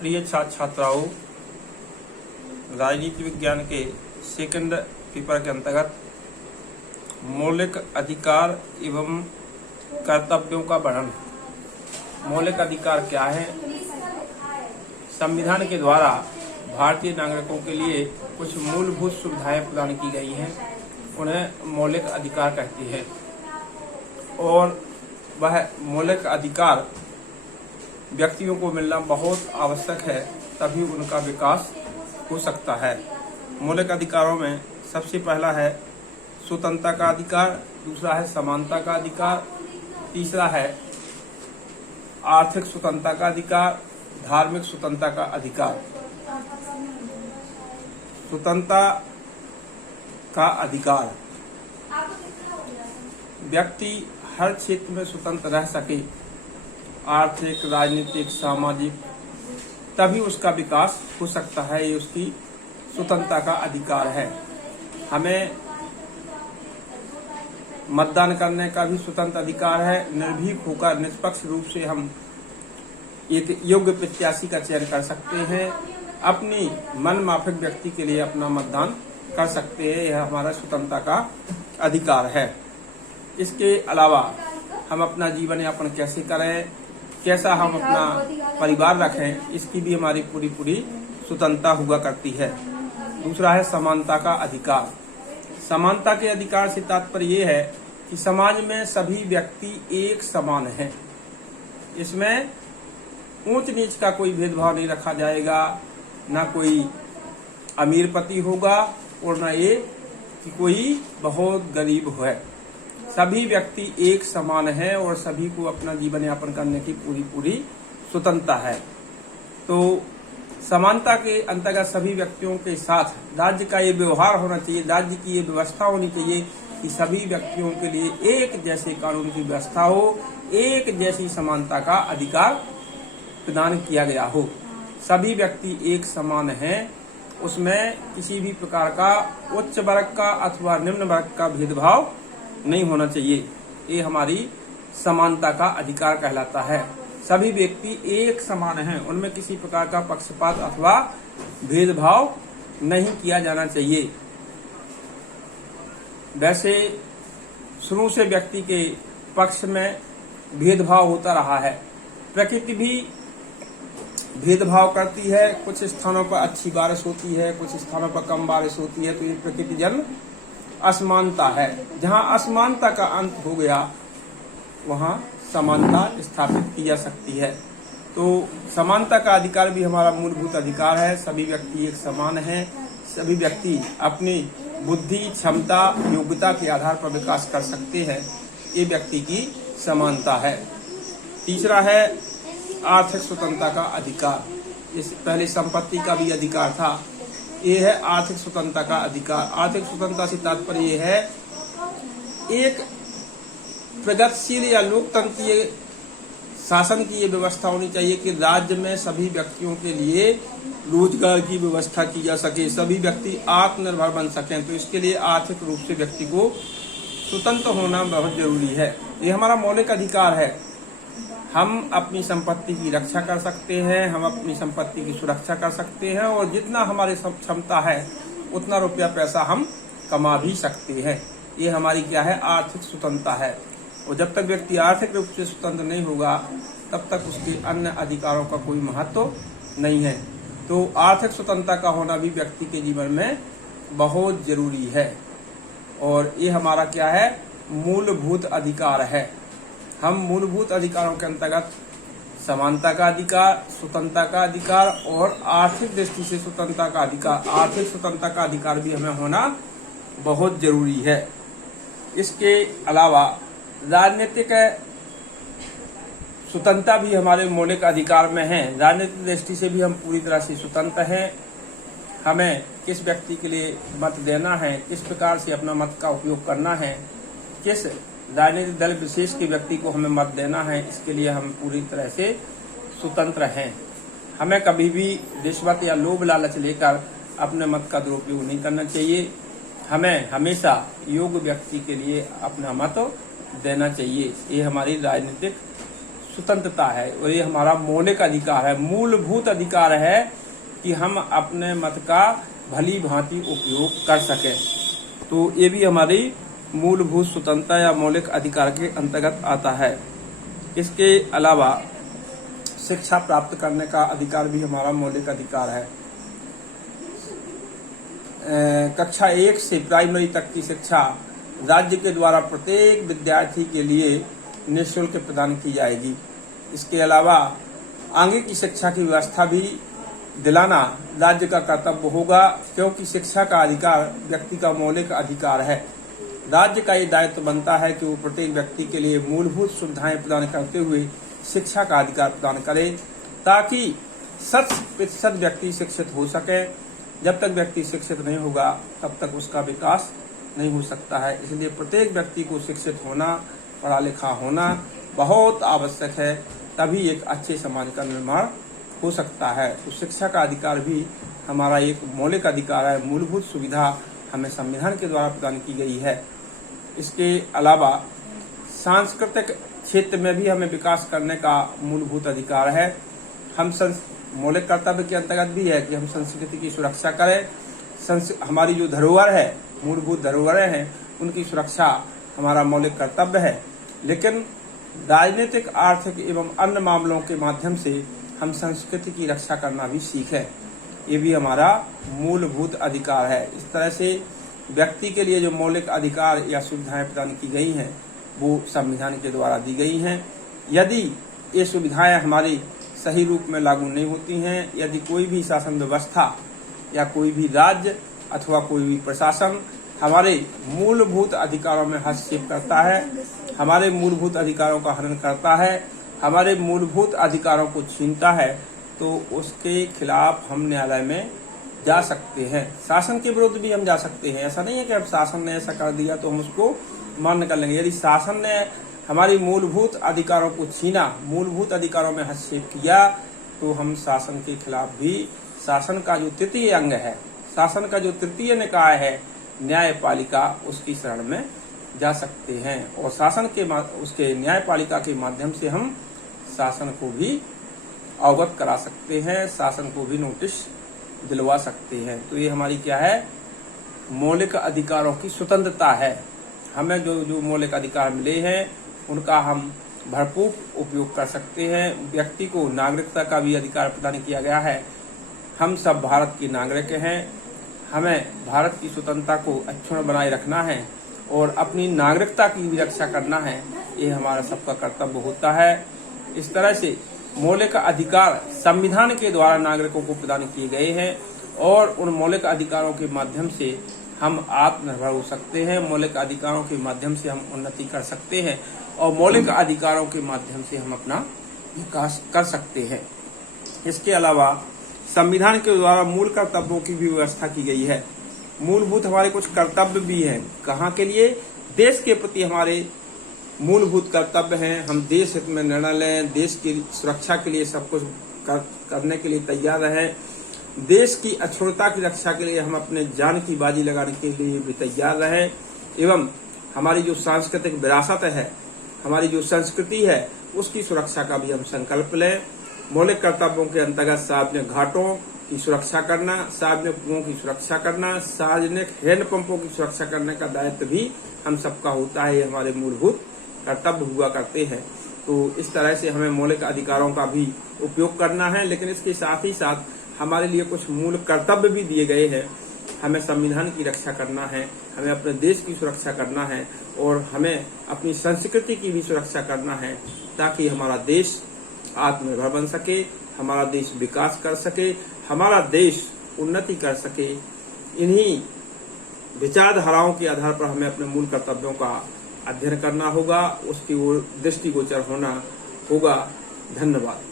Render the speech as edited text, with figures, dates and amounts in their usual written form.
प्रिय छात्र छात्राओं, राजनीति विज्ञान के सेकंड पेपर के अंतर्गत मौलिक अधिकार एवं कर्तव्यों का वर्णन। मौलिक अधिकार क्या है? संविधान के द्वारा भारतीय नागरिकों के लिए कुछ मूलभूत सुविधाएं प्रदान की गई हैं, उन्हें मौलिक अधिकार कहते हैं। और वह मौलिक अधिकार व्यक्तियों को मिलना बहुत आवश्यक है, तभी उनका विकास हो सकता है। मौलिक अधिकारों में सबसे पहला है स्वतंत्रता का अधिकार, दूसरा है समानता का अधिकार, तीसरा है आर्थिक स्वतंत्रता का अधिकार, धार्मिक स्वतंत्रता का अधिकार। स्वतंत्रता का अधिकार, व्यक्ति हर क्षेत्र में स्वतंत्र रह सके, आर्थिक, राजनीतिक, सामाजिक, तभी उसका विकास हो सकता है। ये उसकी स्वतंत्रता का अधिकार है। हमें मतदान करने का भी स्वतंत्र अधिकार है। निर्भीक होकर निष्पक्ष रूप से हम एक योग्य प्रत्याशी का चयन कर सकते हैं। अपनी मन माफिक व्यक्ति के लिए अपना मतदान कर सकते हैं। यह हमारा स्वतंत्रता का अधिकार है। इसके अलावा हम अपना जीवन यापन कैसे करें, कैसा हम अपना परिवार रखें, इसकी भी हमारी पूरी स्वतंत्रता हुआ करती है। दूसरा है समानता का अधिकार। समानता के अधिकार से तात्पर्य ये है कि समाज में सभी व्यक्ति एक समान हैं। इसमें ऊंच नीच का कोई भेदभाव नहीं रखा जाएगा, ना कोई अमीरपति होगा और ना ये कि कोई बहुत गरीब है। सभी व्यक्ति एक समान है और सभी को अपना जीवन यापन करने की पूरी स्वतंत्रता है। तो समानता के अंतर्गत सभी व्यक्तियों के साथ राज्य का ये व्यवहार होना चाहिए, राज्य की ये व्यवस्था होनी चाहिए कि सभी व्यक्तियों के लिए एक जैसे कानून की व्यवस्था हो, एक जैसी समानता का अधिकार प्रदान किया गया हो। सभी व्यक्ति एक समान हैं, उसमें किसी भी प्रकार का उच्च वर्ग का अथवा निम्न वर्ग का भेदभाव नहीं होना चाहिए। ये हमारी समानता का अधिकार कहलाता है। सभी व्यक्ति एक समान हैं, उनमें किसी प्रकार का पक्षपात अथवा भेदभाव नहीं किया जाना चाहिए। वैसे शुरू से व्यक्ति के पक्ष में भेदभाव होता रहा है। प्रकृति भी भेदभाव करती है। कुछ स्थानों पर अच्छी बारिश होती है, कुछ स्थानों पर कम बारिश होती है, तो ये प्रकृति जन्य असमानता है। जहाँ असमानता का अंत हो गया, वहाँ समानता स्थापित की जा सकती है। तो समानता का अधिकार भी हमारा मूलभूत अधिकार है। सभी व्यक्ति एक समान हैं। सभी व्यक्ति अपनी बुद्धि, क्षमता, योग्यता के आधार पर विकास कर सकते हैं। ये व्यक्ति की समानता है। तीसरा है आर्थिक स्वतंत्रता का अधिकार। इस पहले संपत्ति का भी अधिकार था, ये है आर्थिक स्वतंत्रता का अधिकार। आर्थिक स्वतंत्रता से तात्पर्य ये है एक प्रगतिशील या लोकतंत्रीय शासन की ये व्यवस्था होनी चाहिए कि राज्य में सभी व्यक्तियों के लिए रोजगार की व्यवस्था की जा सके, सभी व्यक्ति आत्मनिर्भर बन सकें। तो इसके लिए आर्थिक रूप से व्यक्ति को स्वतंत्र होना बहुत जरूरी है। ये हमारा मौलिक अधिकार है। हम अपनी संपत्ति की रक्षा कर सकते हैं, हम अपनी संपत्ति की सुरक्षा कर सकते हैं और जितना हमारी क्षमता है उतना रुपया पैसा हम कमा भी सकते हैं। ये हमारी क्या है? आर्थिक स्वतंत्रता है। और जब तक व्यक्ति आर्थिक रूप से स्वतंत्र नहीं होगा, तब तक उसके अन्य अधिकारों का कोई महत्व नहीं है। तो आर्थिक स्वतंत्रता का होना भी व्यक्ति के जीवन में बहुत जरूरी है। और ये हमारा क्या है? मूलभूत अधिकार है। हम मूलभूत अधिकारों के अंतर्गत समानता का अधिकार, स्वतंत्रता का अधिकार और आर्थिक दृष्टि से स्वतंत्रता का अधिकार, आर्थिक स्वतंत्रता का अधिकार भी हमें होना बहुत जरूरी है। इसके अलावा राजनीतिक स्वतंत्रता भी हमारे मौलिक अधिकार में है। राजनीतिक दृष्टि से भी हम पूरी तरह से स्वतंत्र हैं। हमें किस व्यक्ति के लिए मत देना है, किस प्रकार से अपना मत का उपयोग करना है, किस राजनीतिक दल विशेष के व्यक्ति को हमें मत देना है, इसके लिए हम पूरी तरह से स्वतंत्र हैं। हमें कभी भी रिश्वत या लोभ लालच लेकर अपने मत का दुरुपयोग नहीं करना चाहिए। हमें हमेशा योग्य व्यक्ति के लिए अपना मत देना चाहिए। ये हमारी राजनीतिक स्वतंत्रता है और ये हमारा मौलिक अधिकार है, मूलभूत अधिकार है कि हम अपने मत का भली भांति उपयोग कर सकें। तो ये भी हमारी मूलभूत स्वतंत्रता या मौलिक अधिकार के अंतर्गत आता है। इसके अलावा शिक्षा प्राप्त करने का अधिकार भी हमारा मौलिक अधिकार है। कक्षा 1 से प्राइमरी तक की शिक्षा राज्य के द्वारा प्रत्येक विद्यार्थी के लिए निःशुल्क प्रदान की जाएगी। इसके अलावा आगे की शिक्षा की व्यवस्था भी दिलाना राज्य का कर्तव्य होगा, क्योंकि शिक्षा का अधिकार व्यक्ति का मौलिक अधिकार है। राज्य का ये दायित्व बनता है कि वो प्रत्येक व्यक्ति के लिए मूलभूत सुविधाएं प्रदान करते हुए शिक्षा का अधिकार प्रदान करे, ताकि 100% व्यक्ति शिक्षित हो सके। जब तक व्यक्ति शिक्षित नहीं होगा तब तक उसका विकास नहीं हो सकता है। इसलिए प्रत्येक व्यक्ति को शिक्षित होना, पढ़ा लिखा होना बहुत आवश्यक है, तभी एक अच्छे समाज का निर्माण हो सकता है। तो शिक्षा का अधिकार भी हमारा एक मौलिक अधिकार है, मूलभूत सुविधा हमें संविधान के द्वारा प्रदान की गई है। इसके अलावा सांस्कृतिक क्षेत्र में भी हमें विकास करने का मूलभूत अधिकार है। हम मौलिक कर्तव्य के अंतर्गत भी है कि हम संस्कृति की सुरक्षा करें। हमारी जो धरोहर है, मूलभूत धरोहरें हैं, उनकी सुरक्षा हमारा मौलिक कर्तव्य है। लेकिन राजनीतिक, आर्थिक एवं अन्य मामलों के माध्यम से हम संस्कृति की रक्षा करना भी सीखें, ये भी हमारा मूलभूत अधिकार है। इस तरह से व्यक्ति के लिए जो मौलिक अधिकार या सुविधाएं प्रदान की गई हैं वो संविधान के द्वारा दी गई हैं। यदि ये सुविधाएं हमारी सही रूप में लागू नहीं होती हैं, यदि कोई भी शासन व्यवस्था या कोई भी राज्य अथवा कोई भी प्रशासन हमारे मूलभूत अधिकारों में हस्तक्षेप करता है, हमारे मूलभूत अधिकारों का हनन करता है, हमारे मूलभूत अधिकारों को छीनता है, तो उसके खिलाफ हम न्यायालय में जा सकते हैं। शासन के विरुद्ध भी हम जा सकते हैं। ऐसा नहीं है कि अब शासन ने ऐसा कर दिया तो हम उसको मान्य कर लेंगे। यदि शासन ने हमारी मूलभूत अधिकारों को छीना, मूलभूत अधिकारों में हस्तक्षेप किया, तो हम शासन के खिलाफ भी शासन का जो तृतीय अंग है, शासन का जो तृतीय निकाय है न्यायपालिका, उसकी शरण में जा सकते हैं और शासन के उसके न्यायपालिका के माध्यम से हम शासन को भी अवगत करा सकते हैं, शासन को भी नोटिस दिलवा सकते हैं। तो ये हमारी क्या है, मौलिक अधिकारों की स्वतंत्रता है। हमें जो मौलिक अधिकार मिले हैं उनका हम भरपूर उपयोग कर सकते हैं। व्यक्ति को नागरिकता का भी अधिकार प्रदान किया गया है। हम सब भारत के नागरिक हैं। हमें भारत की स्वतंत्रता को अक्षुण्ण बनाए रखना है और अपनी नागरिकता की भी रक्षा करना है, ये हमारा सबका कर्तव्य होता है। इस तरह से मौलिक अधिकार संविधान के द्वारा नागरिकों को प्रदान किए गए हैं और उन मौलिक अधिकारों के माध्यम से हम आत्मनिर्भर हो सकते हैं, मौलिक अधिकारों के माध्यम से हम उन्नति कर सकते हैं और मौलिक अधिकारों के माध्यम से हम अपना विकास कर सकते हैं। इसके अलावा संविधान के द्वारा मूल कर्तव्यों की भी व्यवस्था की गई है। मूलभूत हमारे कुछ कर्तव्य भी हैं। कहाँ के लिए? देश के प्रति हमारे मूलभूत कर्तव्य हैं। हम देश हित में निर्णय लें, देश की सुरक्षा के लिए सब कुछ करने के लिए तैयार रहें, देश की अखंडता की रक्षा के लिए हम अपने जान की बाजी लगाने के लिए भी तैयार रहें एवं हमारी जो सांस्कृतिक विरासत है, हमारी जो संस्कृति है, उसकी सुरक्षा का भी हम संकल्प लें। मौलिक कर्तव्यों के अंतर्गत सार्वजनिक घाटों की सुरक्षा करना, सार्वजनिक कुओं की सुरक्षा करना, सार्वजनिक हैंडपंपों की सुरक्षा करने का दायित्व भी हम सबका होता है। ये हमारे मूलभूत कर्तव्य हुआ करते हैं। तो इस तरह से हमें मौलिक अधिकारों का भी उपयोग करना है, लेकिन इसके साथ ही साथ हमारे लिए कुछ मूल कर्तव्य भी दिए गए हैं। हमें संविधान की रक्षा करना है, हमें अपने देश की सुरक्षा करना है और हमें अपनी संस्कृति की भी सुरक्षा करना है, ताकि हमारा देश आत्मनिर्भर बन सके, हमारा देश विकास कर सके, हमारा देश उन्नति कर सके। इन्हीं विचारधाराओं के आधार पर हमें अपने मूल कर्तव्यों का अध्ययन करना होगा, उसकी ओर दृष्टिगोचर होना होगा। धन्यवाद।